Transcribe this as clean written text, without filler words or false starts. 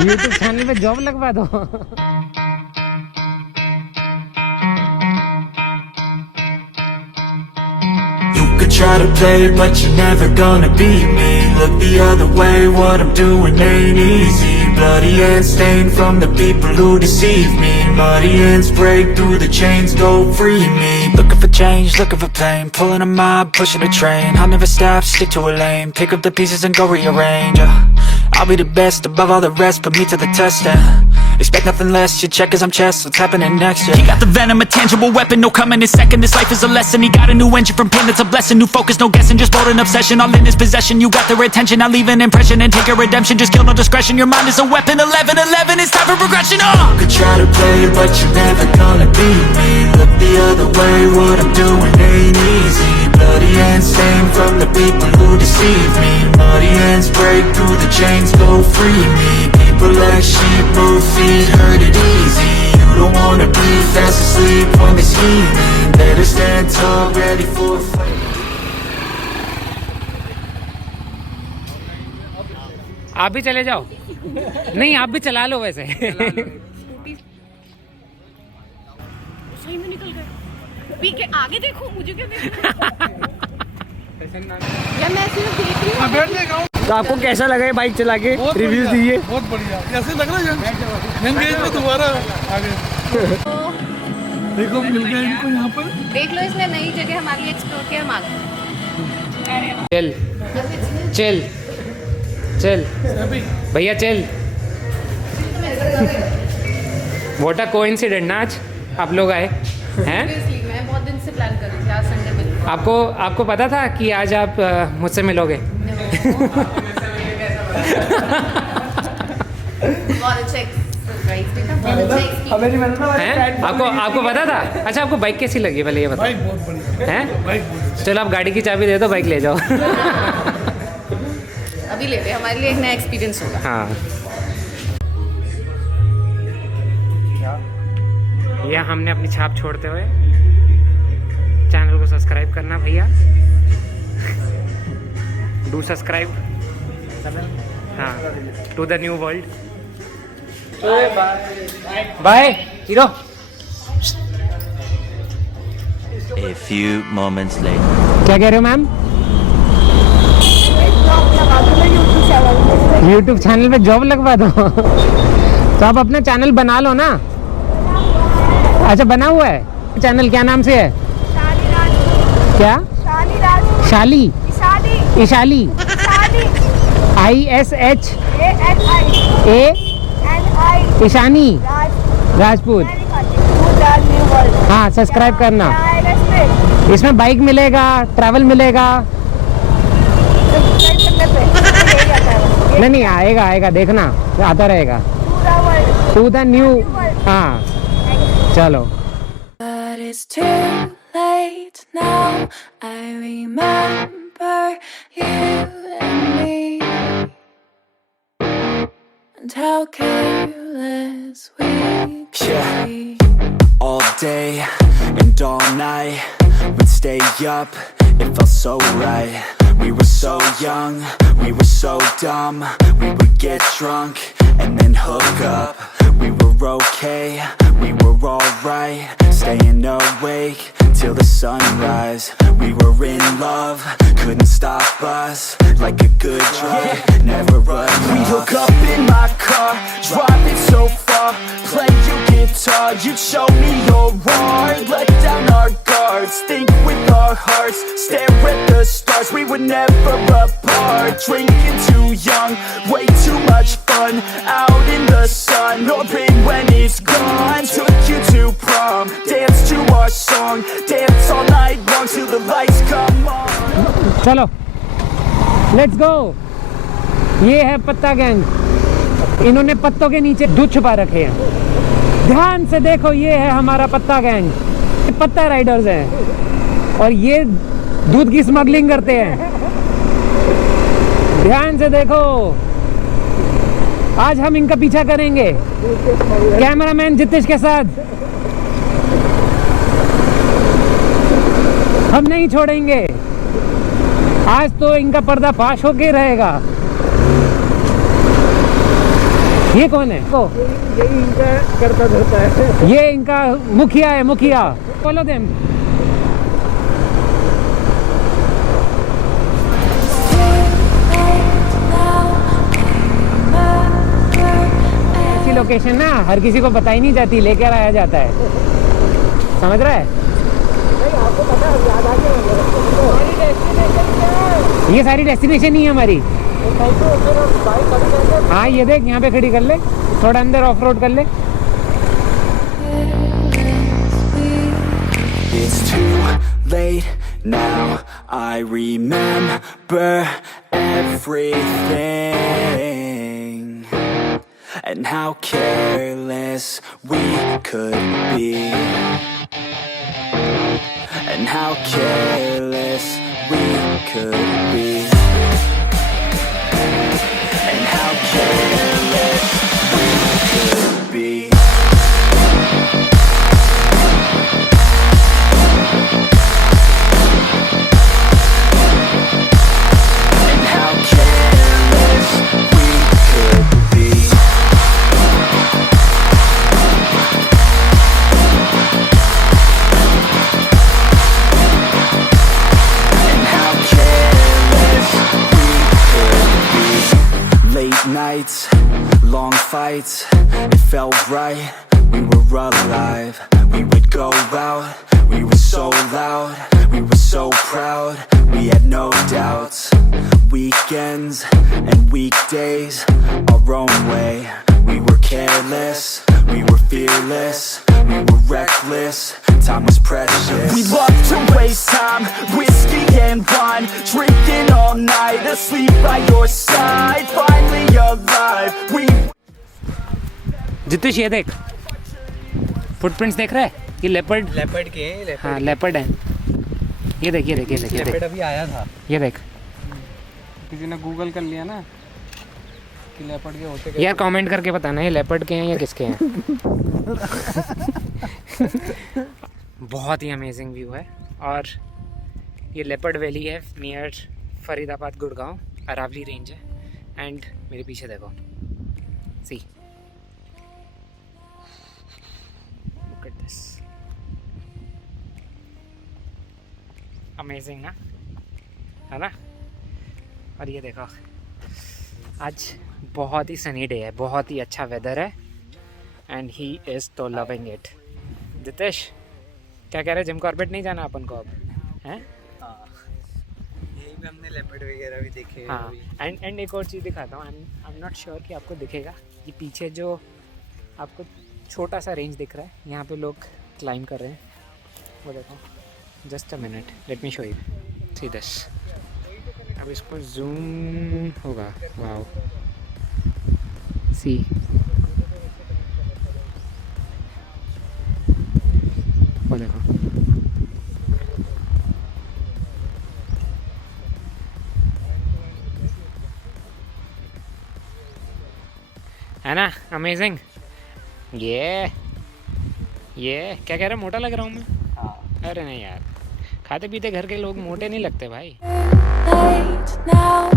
YouTube channel पे job लगवा दो। Try to play, but you're never gonna beat me. Look the other way, what I'm doing ain't easy. Bloody hands stained from the people who deceive me. Muddy hands break through the chains, go free me. Looking for change, looking for pain. Pulling a mob, pushing a train. I'll never stop, stick to a lane. Pick up the pieces and go rearrange. I'll be the best above all the rest, put me to the test and expect nothing less. You check as I'm chess, what's happening next? Yeah. He got the venom, a tangible weapon, no coming in second. This life is a lesson. He got a new engine from pain, it's a blessing. New focus, no guessing, just bold and obsession. All in his possession, you got their attention. I'll leave an impression and take your redemption. Just kill, no discretion. Your mind is a weapon. 11-11, it's time for progression. You could try to play, but you're never gonna beat me. Look the other way, what I'm doing ain't easy. Bloody hands stained from the people who deceive me. Muddy hands break through the chains, go free me. People like sheep move feet, hurt it easy. You don't wanna be fast asleep when they scheming. Better stand tall, ready for a fight. आप भी चले जाओ। नहीं, आप भी चला लो वैसे। सही में निकल गए। पी के आगे देखो, मुझे क्या देखना? यार मैं सिर्फ देख रही हूँ। तो आपको कैसा लगा है बाइक चला के? रिव्यूज दीजिए। बहुत बढ़िया, ऐसे लग रहा है यंग एज में दोबारा आ गए। देखो मिल गया इनको यहाँ पर। देख लो, इसने नई जगह हमारे लिए एक्सप्लोर किया। हम आ गए। चल चल चल भैया चल। व्हाट अ कोइंसिडेंट ना, आज आप लोग आए हैं। मैं बहुत दिन से प्लान कर रही थी, आज संडे मिलूंगा। आपको पता था कि आज आप मुझसे मिलोगे? आपको पता था? अच्छा, आपको बाइक कैसी लगी पहले ये बताओ। बाइक बहुत बढ़िया हैं? बाइक बहुत। चलो आप गाड़ी की चाबी दे दो, बाइक ले जाओ। अभी ले ले, हमारे लिए एक नया एक्सपीरियंस होगा। हाँ, यह हमने अपनी छाप छोड़ते हुए चैनल को सब्सक्राइब करना भैया। Do subscribe. हाँ, to the new world. Bye hero. A few moments later. क्या कह रहे हो मैम? YouTube चैनल पे जॉब लगवा दो। तो आप अपना चैनल बना लो ना। अच्छा, बना हुआ है चैनल, क्या नाम से है? क्या? शाली इशाली ISHANI ईशानी राजपूत। हाँ, सब्सक्राइब करना। इसमें बाइक मिलेगा, ट्रैवल मिलेगा। नहीं आएगा देखना, आता रहेगा। To the new. हाँ चलो। But it's too late now. I remember you and me, and how careless we could be. All day and all night, we'd stay up, it felt so right. We were so young, we were so dumb. We would get drunk and then hook up. We were okay, we were alright. Staying awake till the sunrise. We were in love, couldn't stop us. Like a good drug, never enough. We hook up in my car, driving so far. Play you guitar, you'd show me your art. Let down our guards, think with our hearts. Stare at the stars, we were never apart. Drinking too young, way too much fun. Out in the sun, no pain when it's gone. Took you to prom, dance to our song. Dance all night long till the lights come on. चलो let's go. ये है पत्ता gang. इन्होंने पत्तों के नीचे दूध छुपा रखे हैं। ध्यान से देखो, ये है हमारा पत्ता गैंग। पत्ता राइडर्स हैं और ये दूध की स्मगलिंग करते हैं। ध्यान से देखो, आज हम इनका पीछा करेंगे कैमरामैन जितेश के साथ। हम नहीं छोड़ेंगे, आज तो इनका पर्दाफाश होके रहेगा। ये कौन है? तो यही इनका करता धरता है। ये इनका मुखिया है, मुखिया। Follow them. ऐसी लोकेशन ना हर किसी को बताई नहीं जाती, लेकर आया जाता है, समझ रहा है? आपको पता है याद आ गया ये सारी डेस्टिनेशन ही है हमारी। हाँ ये देख, यहाँ पे खड़ी कर ले, थोड़ा अंदर ऑफ रोड कर ले। It's too late now, I remember everything, and how careless we could be, and how careless we could be, and how careless we could be. And how careless we could be. And how careless we could be. Late nights, long fights, it felt right, we were alive. We would go out, we were so loud, we were so proud, we had no doubts. Weekends and weekdays, our own way. We were careless, we were fearless, we were reckless, time was precious. We loved to waste time, whiskey and wine, drinking all night, asleep by your side, finally alive. We Jitesh ये देख, footprints देख रहा है? ये leopard के हैं, leopard. हाँ leopard है। ये देख, ये देख, ये देख, ये लेपर्ड देख, अभी आया था। ये देख। किसी ने गूगल कर लिया ना कि लेपर्ड के होते क्या। यार कमेंट करके बताना ये लेपर्ड के हैं या किसके हैं। बहुत ही अमेजिंग व्यू है। और ये लेपर्ड वैली है नियर फरीदाबाद, गुड़गांव, अरावली रेंज है। एंड मेरे पीछे देखो, see look at this, amazing ना, है ना? और ये देखो, आज बहुत ही सनी डे है, बहुत ही अच्छा वेदर है। एंड ही इज़ तो लविंग इट। जितेश क्या कह रहे हैं, जिम कॉर्बेट नहीं जाना अपन को अब, हैं? यही पे हमने लेपर्ड वगैरह भी देखे। हाँ। एंड एक और चीज़ दिखाता हूँ, आई एम नॉट श्योर कि आपको दिखेगा। ये पीछे जो आपको छोटा सा रेंज दिख रहा है, यहाँ पे लोग क्लाइंब कर रहे हैं, वो देखो। Just a minute, let me show you, see this. अब इसको जूम होगा, वाओ, सी, वो देखो। है ना अमेजिंग? ये क्या कह रहे, मोटा लग रहा हूँ मैं? हाँ। अरे नहीं यार, खाते पीते घर के लोग मोटे नहीं लगते भाई। Late now,